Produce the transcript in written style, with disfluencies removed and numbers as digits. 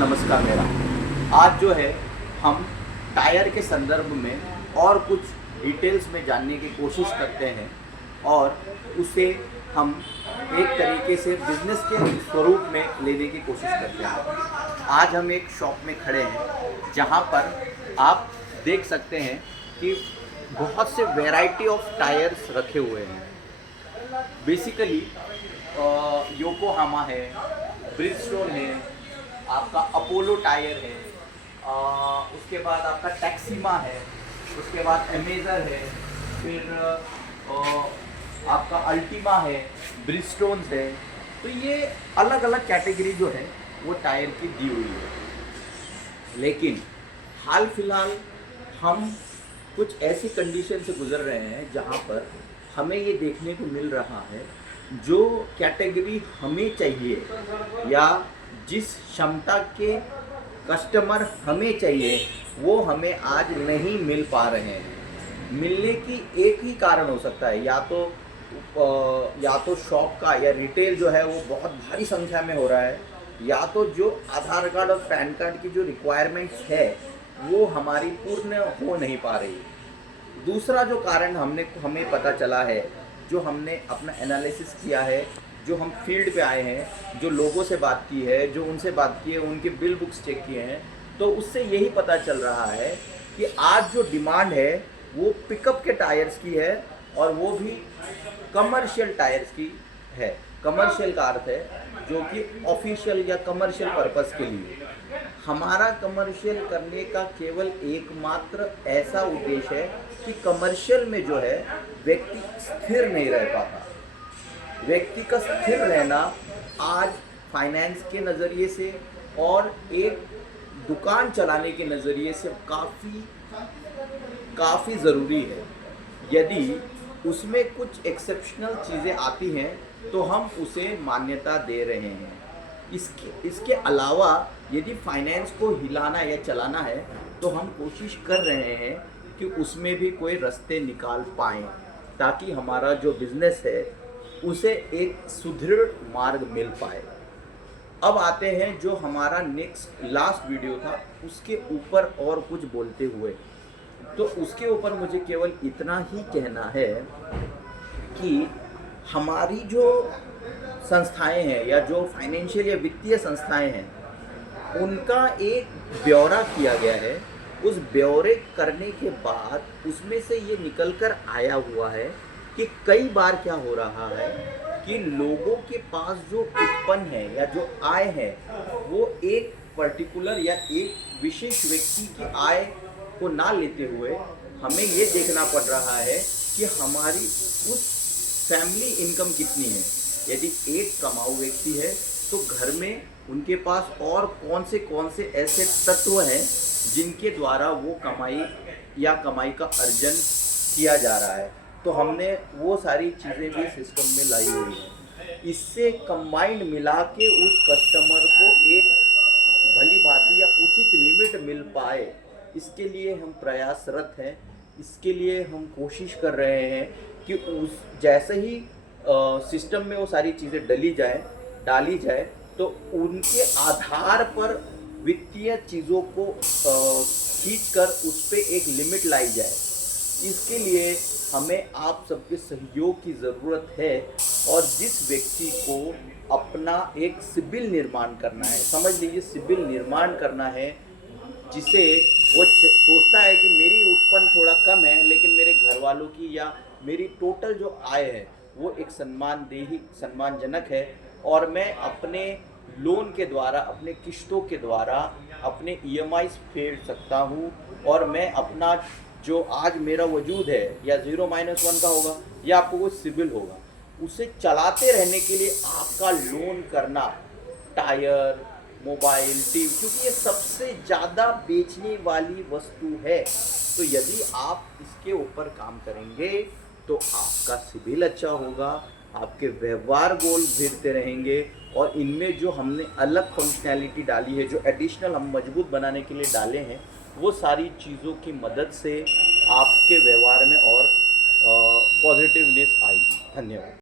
नमस्कार मेरा। आज जो है हम टायर के संदर्भ में और कुछ डिटेल्स में जानने की कोशिश करते हैं और उसे हम एक तरीके से बिजनेस के स्वरूप में लेने की कोशिश करते हैं। आज हम एक शॉप में खड़े हैं जहां पर आप देख सकते हैं कि बहुत से वैरायटी ऑफ टायर्स रखे हुए हैं। बेसिकली योकोहामा है, ब्रिजस्टोन है, आपका अपोलो टायर है, उसके बाद आपका टैक्सीमा है, उसके बाद अमेजर है, फिर आपका अल्टीमा है, ब्रिजस्टोन्स है। तो ये अलग अलग कैटेगरी जो है वो टायर की दी हुई है। लेकिन हाल फिलहाल हम कुछ ऐसी कंडीशन से गुजर रहे हैं जहाँ पर हमें ये देखने को मिल रहा है जो कैटेगरी हमें चाहिए या जिस क्षमता के कस्टमर हमें चाहिए वो हमें आज नहीं मिल पा रहे हैं। मिलने की एक ही कारण हो सकता है, या तो शॉप का या रिटेल जो है वो बहुत भारी संख्या में हो रहा है, या तो जो आधार कार्ड और पैन कार्ड की जो रिक्वायरमेंट्स है वो हमारी पूर्ण हो नहीं पा रही। दूसरा जो कारण हमें पता चला है, जो हमने अपना एनालिसिस किया है, जो हम फील्ड पे आए हैं, जो लोगों से बात की है, जो उनसे बात की है, उनके बिल बुक्स चेक किए हैं, तो उससे यही पता चल रहा है कि आज जो डिमांड है वो पिकअप के टायर्स की है और वो भी कमर्शियल टायर्स की है। कमर्शियल का अर्थ है जो कि ऑफिशियल या कमर्शियल पर्पस के लिए। हमारा कमर्शियल करने का केवल एकमात्र ऐसा उद्देश्य है कि कमर्शियल में जो है व्यक्ति स्थिर नहीं रह पाता। व्यक्ति का स्थिर रहना आज फाइनेंस के नज़रिए से और एक दुकान चलाने के नज़रिए से काफ़ी ज़रूरी है। यदि उसमें कुछ एक्सेप्शनल चीज़ें आती हैं तो हम उसे मान्यता दे रहे हैं। इसके अलावा यदि फाइनेंस को हिलाना या चलाना है तो हम कोशिश कर रहे हैं कि उसमें भी कोई रास्ते निकाल पाएँ ताकि हमारा जो बिज़नेस है उसे एक सुदृढ़ मार्ग मिल पाए। अब आते हैं जो हमारा लास्ट वीडियो था उसके ऊपर और कुछ बोलते हुए। तो उसके ऊपर मुझे केवल इतना ही कहना है कि हमारी जो संस्थाएं हैं या जो फाइनेंशियल या वित्तीय संस्थाएं हैं उनका एक ब्यौरा किया गया है। उस ब्यौरे करने के बाद उसमें से ये निकल कर आया हुआ है कि कई बार क्या हो रहा है कि लोगों के पास जो उत्पन्न है या जो आय है वो एक पर्टिकुलर या एक विशेष व्यक्ति की आय को ना लेते हुए हमें ये देखना पड़ रहा है कि हमारी उस फैमिली इनकम कितनी है। यदि एक कमाऊ व्यक्ति है तो घर में उनके पास और कौन से ऐसे तत्व हैं जिनके द्वारा वो कमाई का अर्जन किया जा रहा है। तो हमने वो सारी चीज़ें भी सिस्टम में लाई हुई हैं। इससे कंबाइंड मिला के उस कस्टमर को एक भली भांति या उचित लिमिट मिल पाए, इसके लिए हम प्रयासरत हैं। इसके लिए हम कोशिश कर रहे हैं कि उस जैसे ही सिस्टम में वो सारी चीज़ें डाली जाए तो उनके आधार पर वित्तीय चीज़ों को खींचकर उस पर एक लिमिट लाई जाए। इसके लिए हमें आप सबके सहयोग की ज़रूरत है और जिस व्यक्ति को अपना एक सिबिल निर्माण करना है, समझ लीजिए सिबिल निर्माण करना है, जिसे वो सोचता है कि मेरी उत्पन्न थोड़ा कम है लेकिन मेरे घर वालों की या मेरी टोटल जो आय है वो एक सम्मानजनक है और मैं अपने लोन के द्वारा, अपने किश्तों के द्वारा अपने EMIs फेड सकता हूँ और मैं अपना जो आज मेरा वजूद है या 0-1 का होगा या आपको वो सिबिल होगा, उसे चलाते रहने के लिए आपका लोन करना, टायर, मोबाइल, टीवी, क्योंकि ये सबसे ज़्यादा बेचने वाली वस्तु है। तो यदि आप इसके ऊपर काम करेंगे तो आपका सिबिल अच्छा होगा, आपके व्यवहार गोल भिड़ते रहेंगे और इनमें जो हमने अलग फंक्शनैलिटी डाली है, जो एडिशनल हम मजबूत बनाने के लिए डाले हैं, वो सारी चीज़ों की मदद से आपके व्यवहार में और पॉजिटिवनेस आएगी। धन्यवाद।